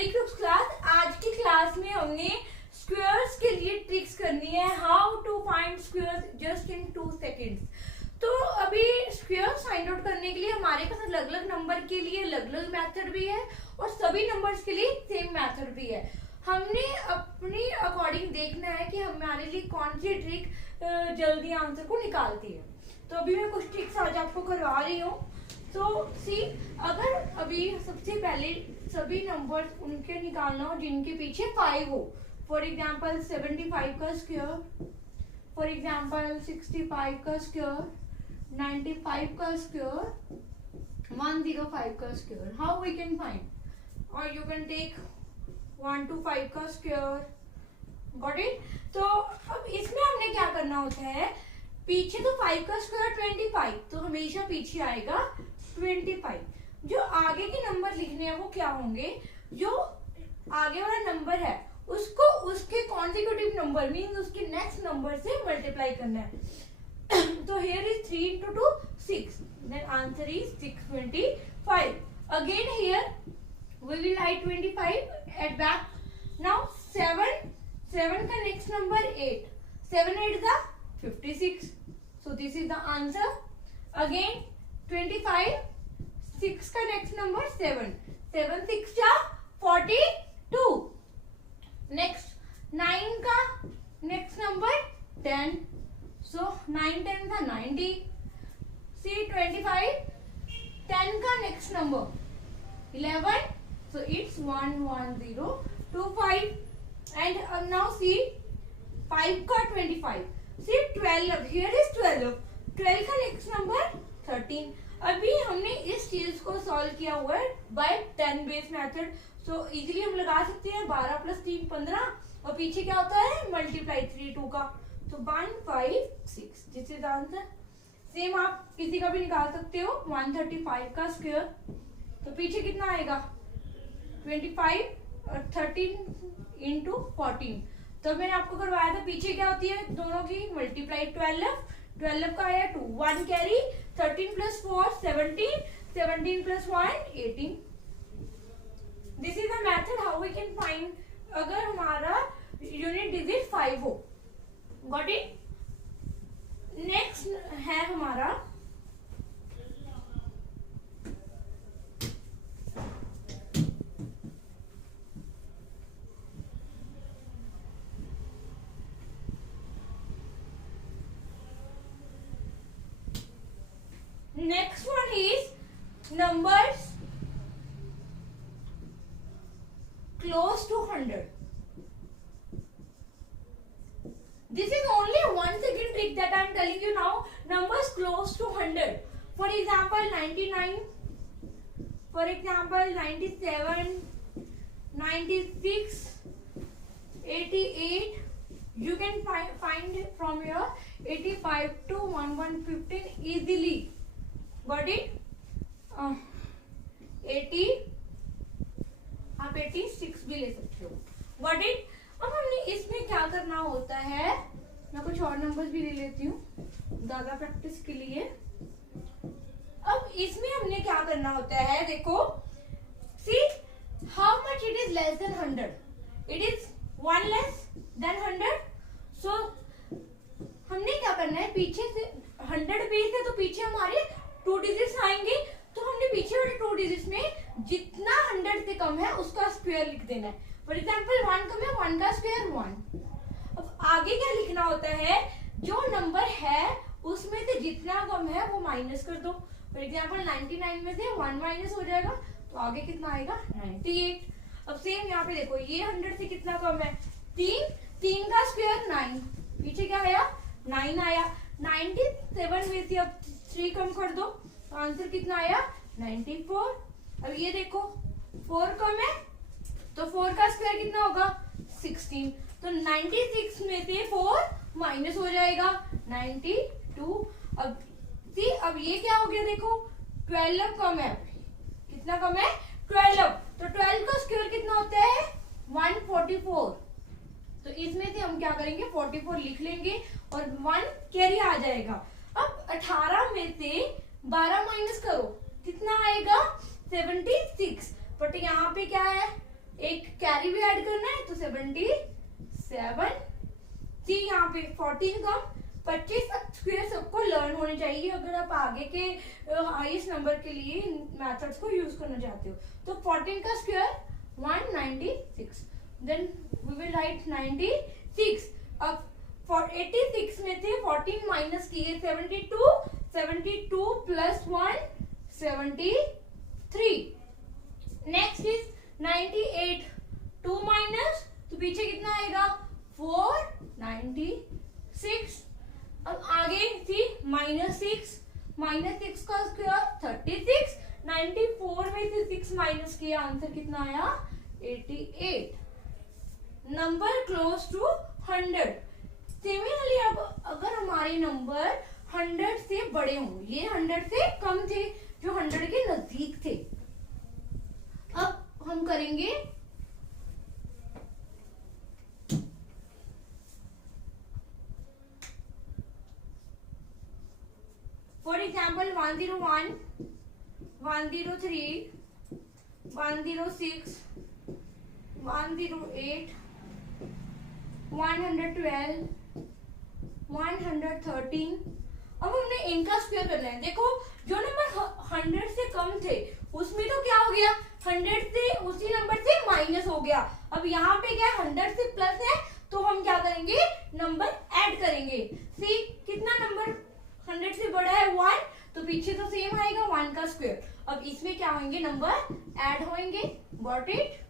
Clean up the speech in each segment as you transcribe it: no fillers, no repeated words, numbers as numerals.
Study groups class. आज की class में हमने स्क्वायर्स के लिए ट्रिक्स करनी है। How to find squares just in 2 seconds. तो अभी स्क्वायर्स फाइंड आउट करने के लिए हमारे पास अलग अलग नंबर के लिए अलग अलग मेथड भी है और सभी नंबर्स के लिए सेम मेथड भी है। हमने अपनी अकॉर्डिंग देखना है कि हमारे लिए कौन सी ट्रिक जल्दी आंसर को निकालती है। तो अभी मैं कुछ ट्रिक्स आज आपको करवा रही हूँ। तो सी, अगर अभी सबसे पहले सभी नंबर्स उनके निकालना हो जिनके पीछे 5 हो। फॉर एग्जाम्पल 75 का स्क्वायर, फॉर एग्जाम्पल 65 का स्क्वायर, 95 का स्क्वायर, 105 का square. How we can find? और यू कैन टेक 125 का स्क्वायर। Got it? तो अब इसमें हमने क्या करना होता है, पीछे तो 5 का स्क्वायर 25, तो हमेशा पीछे आएगा 25। जो आगे के नंबर लिखने हैं वो क्या होंगे, जो आगे वाला नंबर है उसको उसके कॉन्जिक्यूटिव नंबर मींस उसके नेक्स्ट नंबर से मल्टीप्लाई करना है। तो here is 3 into 2 6, then answer is 625. Again here we will write 25 at back. Now 7 का next number 8, 7 8 the 56, so this is the answer. Again 25, 6 का next number 7, 7 6 जा 42. Next 9 का next number 10, so 9 10 था 90. See 25, 10 का next number 11, so it's 1 1 0 2 5. And now see 5 का 25, see 12, here is 12, 12 का next number 13. अभी हमने इस चीज को सॉल्व किया हुआ है by 10 base method. So easily हम लगा सकते हैं 12 + 3 15, और पीछे क्या होता है मल्टीप्लाई 3 2 का, तो 1 5 6, दिस इज आंसर। सेम आप किसी का भी निकाल सकते हो। 135 का स्क्वायर, तो पीछे कितना आएगा 25 और 13 into 14। तो मैंने आपको करवाया था पीछे क्या होती है दोनों की मल्टीप्लाई। 12 का आया 2, 1 carry, 13 + 4 17, 17 + 1 18। This is the method how we can find अगर हमारा यूनिट डिजिट 5 हो। Got it? नेक्स्ट है हमारा next one is numbers close to 100. This is only 1 second trick that I am telling you now. Numbers close to 100. For example 99, for example 97, 96, 88. You can find from here 85 to 1115 easily. Got it? 80, आप 86 भी ले सकते हो। Got it? अब हमने इसमें क्या करना होता है, मैं कुछ और नंबर्स भी ले लेती हूँ ज्यादा प्रैक्टिस के लिए। अब इसमें हमने क्या करना होता है, देखो see how much it is less than 100. It is 1 less than 100. So हमने क्या करना है, पीछे से 100 बेस है तो पीछे हमारे 2 डिजिट्स आएंगे, तो हमने पीछे वाले 2 डिजिट्स में जितना 100 से कम है उसका स्क्वायर लिख देना है। फॉर एग्जाम्पल 1 कम है, 1 का स्क्वायर 1। अब आगे क्या लिखना होता है, जो नंबर है उसमें से जितना कम है वो माइनस कर दो। फॉर एग्जाम्पल 99 में से 1 माइनस हो जाएगा तो आगे कितना आएगा 98। अब सेम यहाँ पे देखो, ये 100 से कितना कम है 3 का स्क्वायर 9, पीछे क्या आया 9 आया। 97 में से अब 3 कम कर दो तो आंसर कितना आया 94। अब ये देखो 4 कम है तो 4 का स्क्वायर कितना होगा 16, तो 96 में से 4 माइनस हो जाएगा 92। अब ये क्या हो गया, देखो 12 कम है, कितना कम है 12, तो 12 का स्क्वायर कितना होता है 144। तो इसमें से हम क्या करेंगे 44 लिख लेंगे और 1 कैरी आ जाएगा। अब 18 में से 12 माइनस करो, कितना आएगा 76, बट यहाँ पे क्या है एक कैरी भी ऐड करना है तो 77। सी यहाँ पे 14 कम 25 स्क्वायर सबको लर्न होने चाहिए अगर आप आगे के हाईएस्ट नंबर के लिए मेथड्स को यूज करना चाहते हो। तो 14 का square 196, then we will write 96। अब 86 में से 14 माइनस किए 72 प्लस 1 73। नेक्स्ट इज 98, 2 माइनस तो पीछे कितना आएगा 496। अब आगे थी -6 का स्क्वायर 36। 94 में से 6 माइनस किया आंसर कितना आया 88। Number close to 100। सिमिलरली अब अगर हमारे नंबर 100 से बड़े हों, ये 100 से कम थे जो 100 के नजदीक थे, अब हम करेंगे फॉर एग्जाम्पल 101, 103, 106, 108, 112, 113। अब हमने इनका स्क्वायर करना है। देखो जो नंबर 100 से कम थे उसमें तो क्या हो गया 100 से उसी नंबर से माइनस हो गया। अब यहाँ पे क्या 100 से प्लस है तो हम क्या करेंगे नंबर ऐड करेंगे। सी कितना नंबर 100 से बड़ा है 1 तो पीछे तो सेम आएगा 1 का स्क्वायर। अब इसमें क्या होंगे नंबर ऐड होंगे। Got it.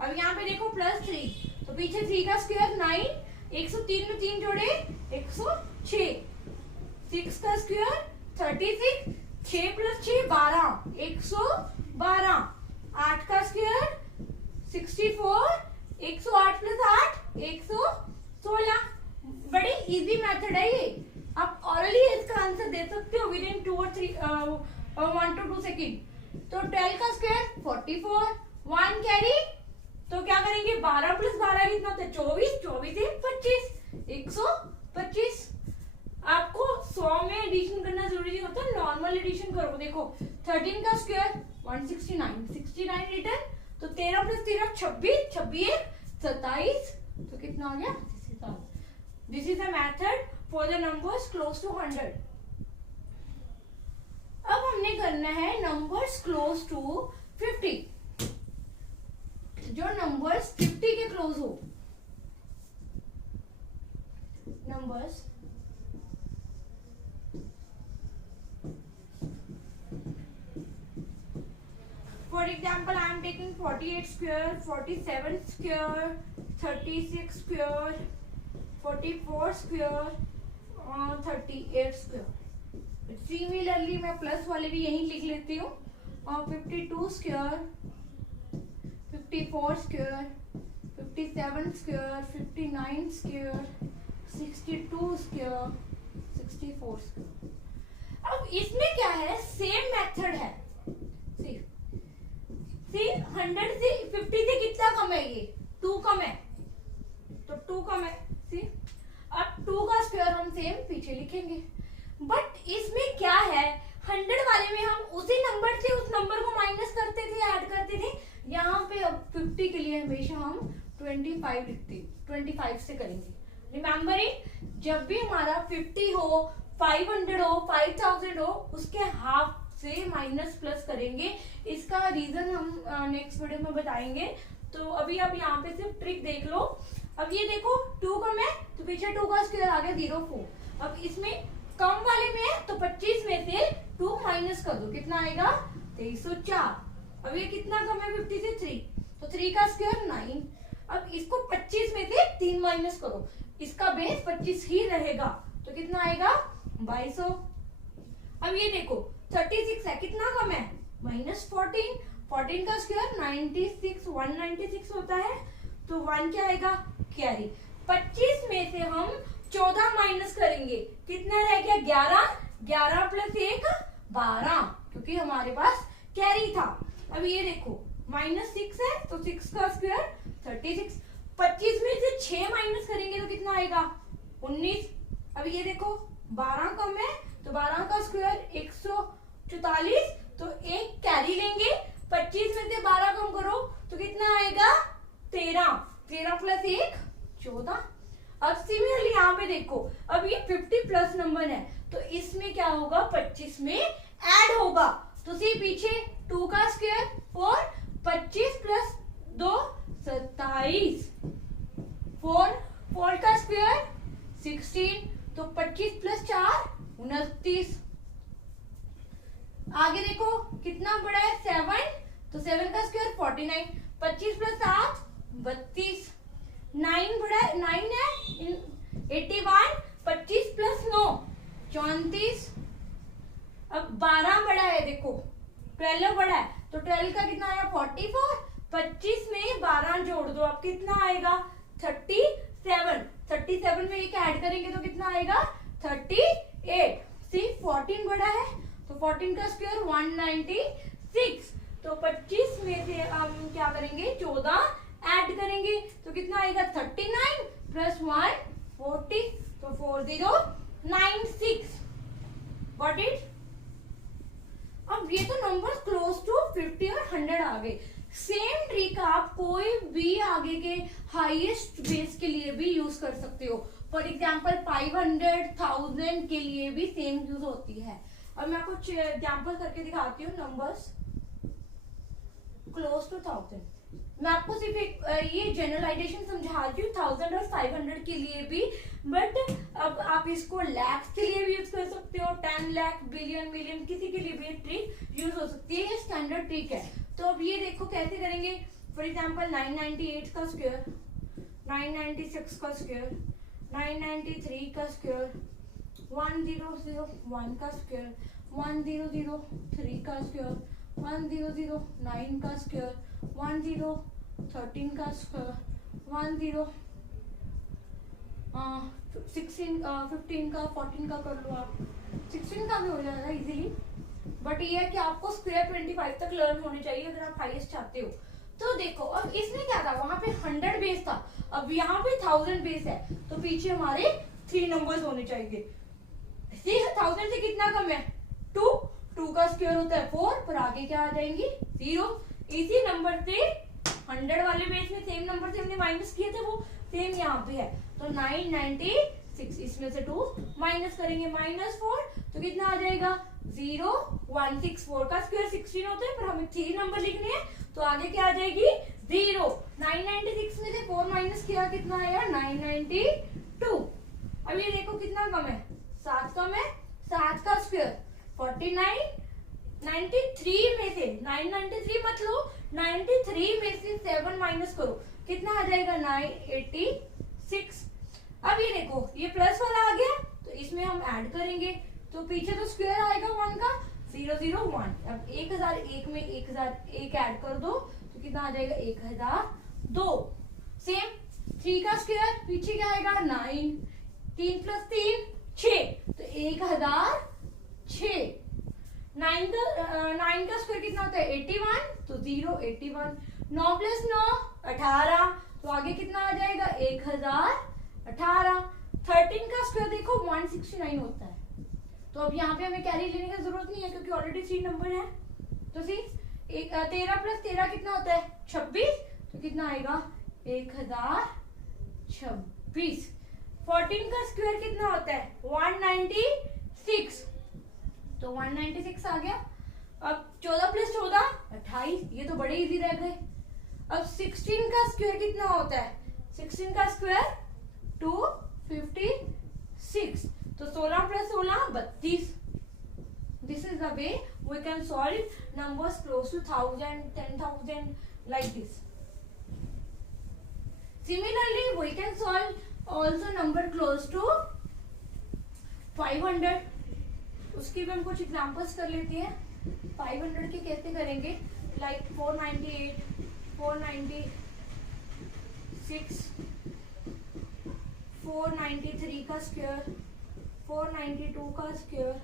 अब यहाँ पे देखो +3 तो पीछे 3 का स्क्वायर 9, 103 में 3 जोड़े 106। 6 का स्क्वायर 36, 6 + 6 12, 112। 8 का स्क्वायर 64, 108 + 8 116। बड़ी इजी मेथड है ये, आप ऑलरेडी इसका आंसर दे सकते हो विद इन 2 और 3 1 to 2 सेकेंड। तो 12 का स्क्वायर 44, 1 कैरी तो क्या करेंगे 12 + 12 कितना होता है 24, 24 से 25, 125। आपको 100 में एडिशन करना जरूरी नहीं होता, नॉर्मल एडिशन करो। देखो 13 का स्क्वायर 169, 69 रिटर्न तो 13 + 13 26, 26 27 तो कितना हो गया this is the method for the numbers close to 100। अब हमने करना है नंबर्स क्लोज टू 50, जो नंबर्स 50 के क्लोज हो। Numbers for example I am taking 48 square, 47 square, 36 square, 44 square और 38 square। सिमिलरली मैं प्लस वाले भी यहीं लिख लेती हूँ। और 52 square, 54 square, 57 square, 59 square, 62 square, 64 square. अब इसमें क्या है सेम मेथड है। सी 100 से 50 से कितना कम है ये 2 कम है तो 2 कम है। सी अब 2 का स्क्वायर हम सेम पीछे लिखेंगे। बट इसमें क्या है 100 वाले में हम उसी नंबर से उस नंबर को माइनस करते थे ऐड करते थे। यहाँ पे अब 50 के लिए हमेशा हम 25 लिखते 25 से करेंगे। रिमेम्बर इट, जब भी हमारा 50 हो 500 हो 5000 हो उसके हाफ से माइनस प्लस करेंगे। इसका रीजन हम नेक्स्ट वीडियो में बताएंगे। तो अभी आप यहाँ पे सिर्फ ट्रिक देख लो। अब ये देखो 2 कम है तो पीछे 2 का स्क्वायर आ गया 04। अब इसमें कम वाले में है तो 25 में से 2 माइनस कर दो कितना आएगा 2304। अब ये कितना कम है 50 से 3 तो 3 का स्क्वायर 9। अब इसको 25 में से 3 माइनस करो, इसका बेस 25 ही रहेगा तो कितना आएगा 2200। अब ये देखो 36 है कितना कम है -14, 14 का स्क्वायर 96, 196 होता है तो 1 क्या आएगा कैरी। 25 में से हम 14 माइनस करेंगे कितना रह गया 11, 11 + 1 12 क्योंकि हमारे पास कैरी था। अब ये देखो -6 है तो 6 का स्क्वायर 36। 25 में से 6 माइनस करेंगे तो कितना आएगा 19। अब ये देखो 12 कम है तो 12 का स्क्वायर 144 तो 1 कैरी लेंगे। 25 में से 12 कम करो तो कितना आएगा 13 प्लस 1 14। अब सिमिलरली यहाँ पे देखो, अब ये 50 प्लस नंबर है तो इसमें क्या होगा, 25 में ऐड होगा। तो सी पीछे 2 का स्क्वायर 4, 25 प्लस 2 27, 4 का स्क्वायर 16, तो 25 प्लस 4 29। आगे देखो कितना बड़ा है 7, तो 7 का स्क्वायर 49, 25 प्लस 7 32, 9 बड़ा है 9 है 81, 25 प्लस 9 34। अब 12 बड़ा है, देखो 12 बड़ा है तो 12 का कितना आया 44, 25 में 12 जोड़ दो, अब कितना आएगा 37, 37 में एक ऐड करेंगे तो कितना आएगा 38। सी 14 बड़ा है तो 14 का स्क्वायर 196, तो 25 में से हम क्या करेंगे 14 ऐड करेंगे तो कितना आएगा 39 प्लस 1 40, तो 4096। Got it. अब ये तो नंबर क्लोज टू 50 और 100 आ गए। सेम ट्रिक आप कोई भी आगे के हाईएस्ट बेस के लिए भी यूज कर सकते हो। फॉर एग्जाम्पल 500, 1000 के लिए भी सेम यूज होती है। अब मैं कुछ एग्जाम्पल करके दिखाती हूँ। नंबर्स क्लोज टू 1000, मैं आपको सिर्फ एक ये जनरलाइजेशन समझा रही हूँ 1000 और 500 के लिए भी, बट अब आप इसको लैक्स के लिए भी यूज कर सकते हो, 10 लाख, बिलियन, मिलियन, किसी के लिए भी ट्रिक यूज हो सकती है। ये स्टैंडर्ड ट्रिक है। तो अब ये देखो कैसे करेंगे। फॉर एग्जाम्पल 998 का स्क्वायर, 996 का स्क्वायर, 993 का स्क्वायर, 1001 का स्क्वायर, 1003 का स्क्वायर, 1009 का स्क्वायर, 1013 का स्क्वायर, 15 का 14 का कर लो आप, 16 का भी हो जाएगा इजीली। बट ये है कि आपको स्क्वायर 25 तक लर्न होने चाहिए अगर आप हाईएस्ट चाहते हो। तो देखो अब इसमें क्या था, वहां पे 100 बेस था, अब यहाँ पे 1000 बेस है तो पीछे हमारे 3 नंबर्स होने चाहिए। 1000 से कितना कम है 2 का स्क्वायर होता है 4, पर आगे क्या आ जाएंगी 0। इसी नंबर से 100 वाले बेस में सेम नंबर से हमने माइनस किए थे वो सेम यहाँ पे है। तो 996, इसमें से 2 माइनस करेंगे -4 तो कितना आ जाएगा 0। 164 का स्क्वायर 16 होता है, पर हमें 3 नंबर लिखने हैं तो आगे क्या आ जाएगी 0। 996 में से 4 माइनस किया कितना आया 992। अब ये देखो कितना कम है 7 कम है, 7 का स्क्वायर 49, 93 में से 993 मत लो, 93 में से 7 माइनस करो कितना आ जाएगा 986। अब ये देखो ये प्लस वाला आ गया तो इसमें हम ऐड करेंगे तो पीछे तो स्क्वायर आएगा 1 का 001। अब 1001 में 1001 ऐड कर दो तो कितना आ जाएगा 1002। सेम 3 का स्क्वायर पीछे क्या आएगा 9, 3 प्लस 3 6, तो 1006। 9 का स्क्वायर कितना होता है 81, तो 081। 9 प्लस 9 18, तो आगे कितना आ जाएगा 1018। 13 का स्क्वायर देखो 169 होता है, तो अब यहाँ पे हमें कैरी लेने की जरूरत नहीं है क्योंकि ऑलरेडी 3 नंबर है। तो सी 13 प्लस 13 कितना होता है 26, तो कितना आएगा 1026। 14 का स्क्वायर कितना होता है 196, तो 196 आ गया। अब 14 प्लस 14 28, ये तो बड़े इजी रह गए। अब 16 का स्क्वायर कितना होता है 16 का स्क्वायर 256, तो 16 plus 16 32। This is the way we can solve numbers close to 1000, 10,000 like this. Similarly, we can solve also number close to 500. उसकी भी हम कुछ एग्जांपल्स कर लेते हैं। 500 के कैसे करेंगे, लाइक 498, 496, 493 का स्क्वायर, 492 का स्क्वायर,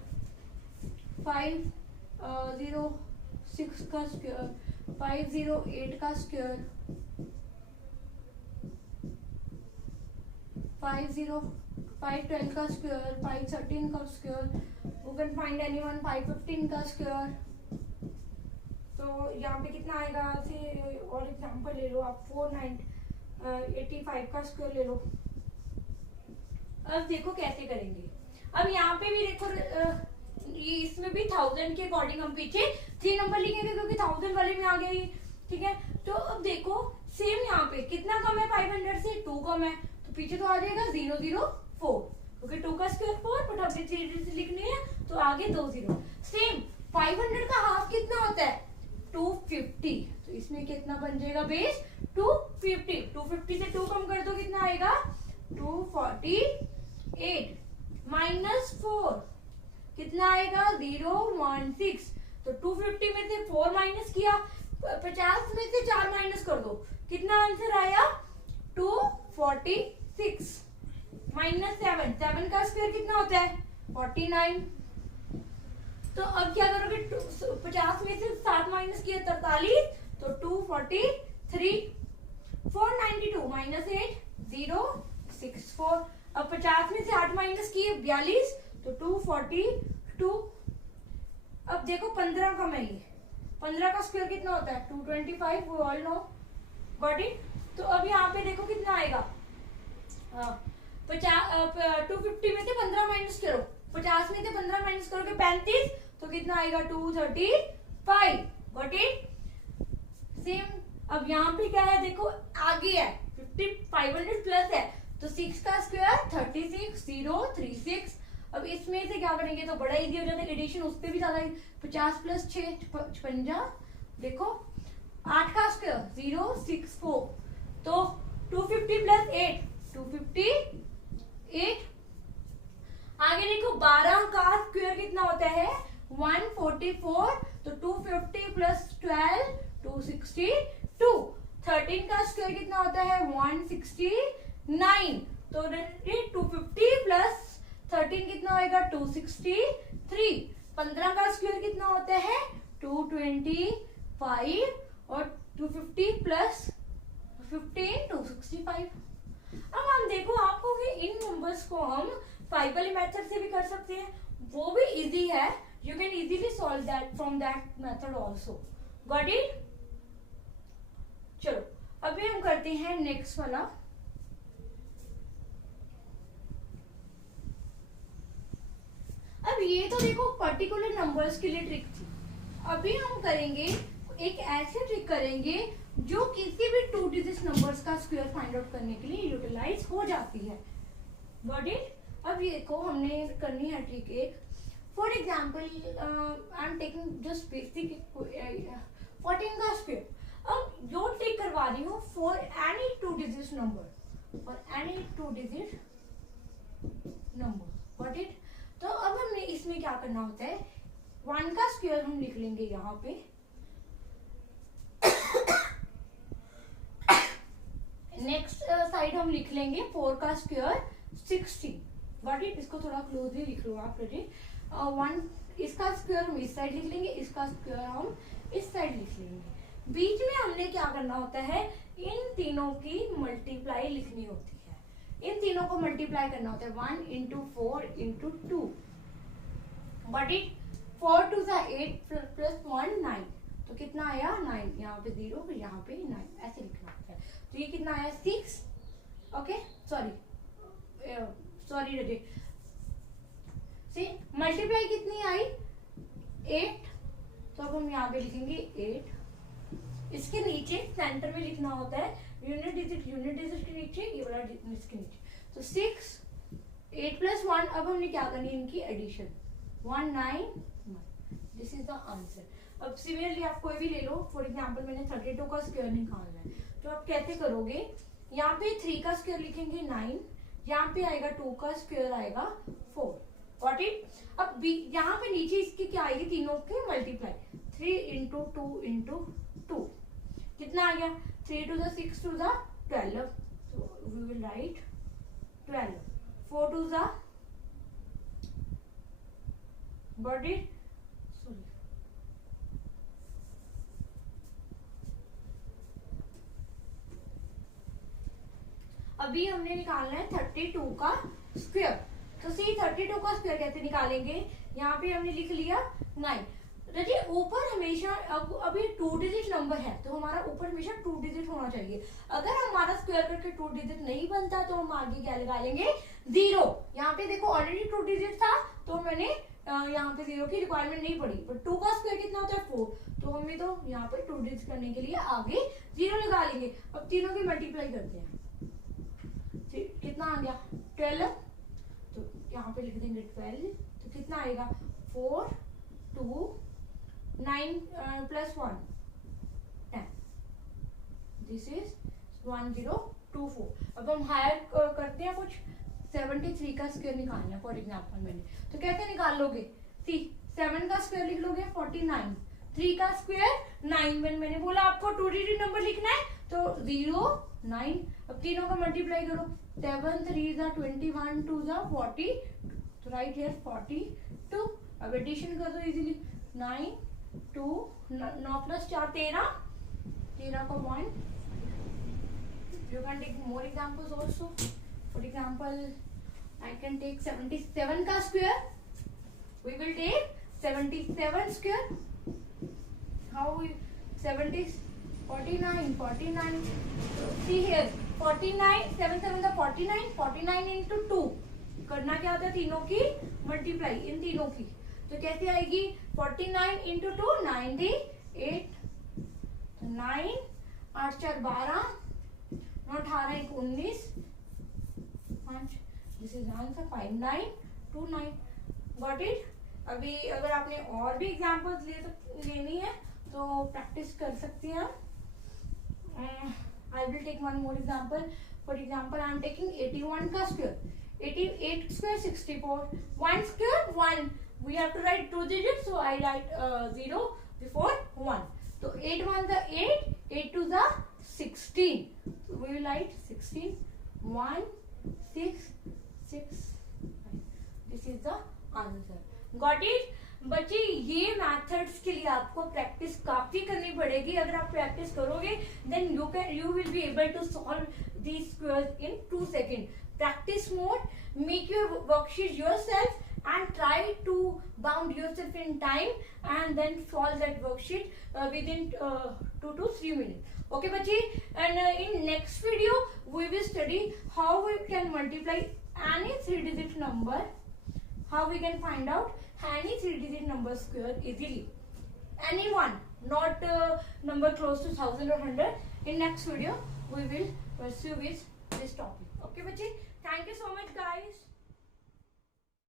506 का स्क्वायर, 508 का स्क्वायर, 512 का स्क्वायर, 513 का square, you can find anyone, 515 का स्क्वायर। तो यहाँ पे कितना आएगा, से और एग्जांपल ले लो आप, 85 का स्क्वायर ले लो। अब देखो कैसे करेंगे। अब यहाँ पे भी देखो इसमें भी 1000 के अकॉर्डिंग हम पीछे 3 नंबर लिखेंगे क्योंकि 1000 वाले में आ गया ये, ठीक है। तो अब देखो सेम यहाँ पे कितना कम है 500 से, 2 कम है, तो पीछे तो आ जाएगा 004 क्योंकि 2 का स्क्वायर 4, बट अभी 3 लिखनी है तो आगे 2 0। सेम 500 का हाफ कितना होता है 250, तो इसमें कितना बन जाएगा बेस 250। 250 से 2 कम कर दो कितना आएगा 248 माइनस 4 कितना आएगा 016। तो 250 में से 4 माइनस किया, 50 में से 4 माइनस कर दो, कितना आंसर आया 246 माइनस 7। 7 का स्क्वायर कितना होता है 49। तो अब क्या करोगे 50 में से 7 माइनस किया 43, तो 243। 492 माइनस 8 064। अब 50 में से 8 माइनस किए 42, तो 242। अब देखो 15 का मैं ये 15 का स्क्वायर कितना होता है 225, वो ऑल नो, गॉट इट। तो अब यहाँ पे देखो कितना आएगा 250 में से 15 माइनस करो, 50 में से 15 माइनस करोगे 35, तो कितना आएगा 235, गॉट इट। सेम अब यहाँ पे क्या है देखो आगे है 500 प्लस है, तो 6 का स्क्वायर 36 036। अब इसमें से क्या करेंगे तो बड़ा इजी हो जाता है एडिशन, उस पर भी ज्यादा 50 प्लस 6 56। देखो 8 का स्क्वायर 064, तो 250 प्लस 8 258। आगे देखो 12 का स्क्वायर कितना होता है 144, तो 250 प्लस 12 262। 13 का स्क्वायर कितना होता है 169, तो 250 प्लस 13 कितना होगा 263। 15 का स्क्वायर कितना होता है 225, और 250 प्लस 15 265। अब हम देखो आपको कि इन नंबर्स को हम 5 वाले मेथड से भी कर सकते हैं, वो भी इजी है, you can easily solve that from that method also, got it. चलो अभी हम करते हैं नेक्स्ट वाला। अब ये तो देखो पर्टिकुलर नंबर्स के लिए ट्रिक थी, अभी हम करेंगे एक ऐसे ट्रिक करेंगे जो किसी भी 2 डिजिट नंबर्स का स्क्वायर फाइंड आउट करने के लिए यूटिलाइज हो जाती है, गॉट इट। अब ये देखो हमने करनी है ट्रिक एक, for example I am taking just basic 14 का स्क्वायर। अब जो ट्रिक करवा रही हूँ for any 2 digit number, for any 2 digit number, got it. तो अब हमने इसमें क्या करना होता है 1 का स्क्वायर हम लिख लेंगे यहाँ पे, नेक्स्ट साइड हम लिख लेंगे 4 का स्क्वायर 16, गॉट इट। इसको थोड़ा क्लोजली लिख लो आप, 1 इसका स्क्वायर हम इस साइड लिख लेंगे, इसका स्क्वायर हम इस साइड लिख लेंगे। बीच में हमने क्या करना होता है इन तीनों की मल्टीप्लाई लिखनी होती है, इन तीनों को मल्टीप्लाई करना होता है 1 into 4 into 2, बट इट 4 2 सा 8 प्लस 1 9, तो कितना आया 9, यहाँ पे 0 फिर यहाँ पे 9, ऐसे लिखना होता है। तो ये कितना आया 6, ओके सॉरी रजे से मल्टीप्लाई कितनी आई 8, तो अब हम यहाँ पे लिखेंगे 8। इसके नीचे सेंटर में लिखना होता है यूनिट डिजिट के नीचे, ये वाला इसके नीचे, तो 6 8 प्लस 1। अब हमने क्या करनी है इनकी addition 1 9 this is the answer. अब सिमिलरली आप कोई भी ले लो, फॉर एग्जांपल मैंने 32 का स्क्वायर निकालना है, तो आप कैसे करोगे यहाँ पे 3 का स्क्वायर लिखेंगे 9, यहाँ पे आएगा 2 का स्क्वायर आएगा 4, गॉट इट। अब यहाँ पे नीचे इसकी क्या आएगी तीनों के मल्टीप्लाई 3 into 2 into 2, कितना आ गया 3 to the 6 to the 12, so we will write 12, 4 to the, got it, sorry, अभी हमने निकालना है 32 का स्क्वायर। तो सी 32 का स्क्वायर कैसे निकालेंगे, यहाँ पे हमने लिख लिया 9, तो जी ऊपर हमेशा अभी 2 डिजिट नंबर है तो हमारा ऊपर हमेशा 2 डिजिट होना चाहिए। अगर हमारा स्क्वायर करके 2 डिजिट नहीं बनता तो हम आगे क्या लगा लेंगे, 0। यहाँ पे देखो ऑलरेडी 2 डिजिट था तो मैंने यहाँ पे 0 की रिक्वायरमेंट नहीं पड़ी, पर 2 का स्क्वायर कितना होता है 4, तो हमें तो यहाँ पे 2 डिजिट करने के लिए आगे 0 लगा लेंगे। अब तीनों की मल्टीप्लाई करते हैं, कितना आ गया 12, तो यहाँ पे लिख देंगे 12, तो कितना आएगा 4 2 9 प्लस 1 10, दिस इज 1024। अब हम हायर करते हैं कुछ, 73 का स्क्वायर निकालना है फॉर एग्जाम्पल मैंने, तो कैसे निकाल लोगे, 7 का स्क्वायर लिख लोगे 49, 3 का स्क्वायर 9, मैंने बोला आपको 2 डिजिट नंबर लिखना है तो 0 9। अब तीनों का मल्टीप्लाई करो, 7 3 जा 21 2 जा 40, तो राइट हियर 42। अब एडिशन कर दो इजीली, 9 2 9 प्लस 4 13, 13 का 1। You can take more examples also. For example, I can take 77 का square. We will take 77 square. How we 70 49 49. See here 49 7 7 का 49 49 into 2 करना क्या होता है, तीनों की मल्टीप्लाई, इन तीनों की, तो कैसे आएगी 49 into 2 98, 9 8 4 12, 18 1 19 5, this is answer 5929। Got it. अभी अगर आपने और भी एग्जांपल्स लेनी है तो प्रैक्टिस कर सकते हैं। I will take one more example. For example I am taking 81 का square, 88 square 64, 1 square 1, we have to write 2 digit, so I write 0 before 1, तो 8 1 the 8, 8 2 the 16, so we will write 16 1 6 6 5. This is the answer. Got it? बच्चे ये methods के लिए आपको practice काफी करनी पड़ेगी। अगर आप प्रैक्टिस करोगे then you will be able to solve these squares in 2 seconds. Practice more, make your worksheet yourself and try to bound yourself in time and then solve that worksheet within 2 to 3 minutes. Okay बच्चे, and in next video we will study how we can multiply any 3-digit number, how we can find out any 3-digit number square easily, any one, not number close to 1000 or 100. In next video we will pursue with this topic. Okay बच्चे, thank you so much guys.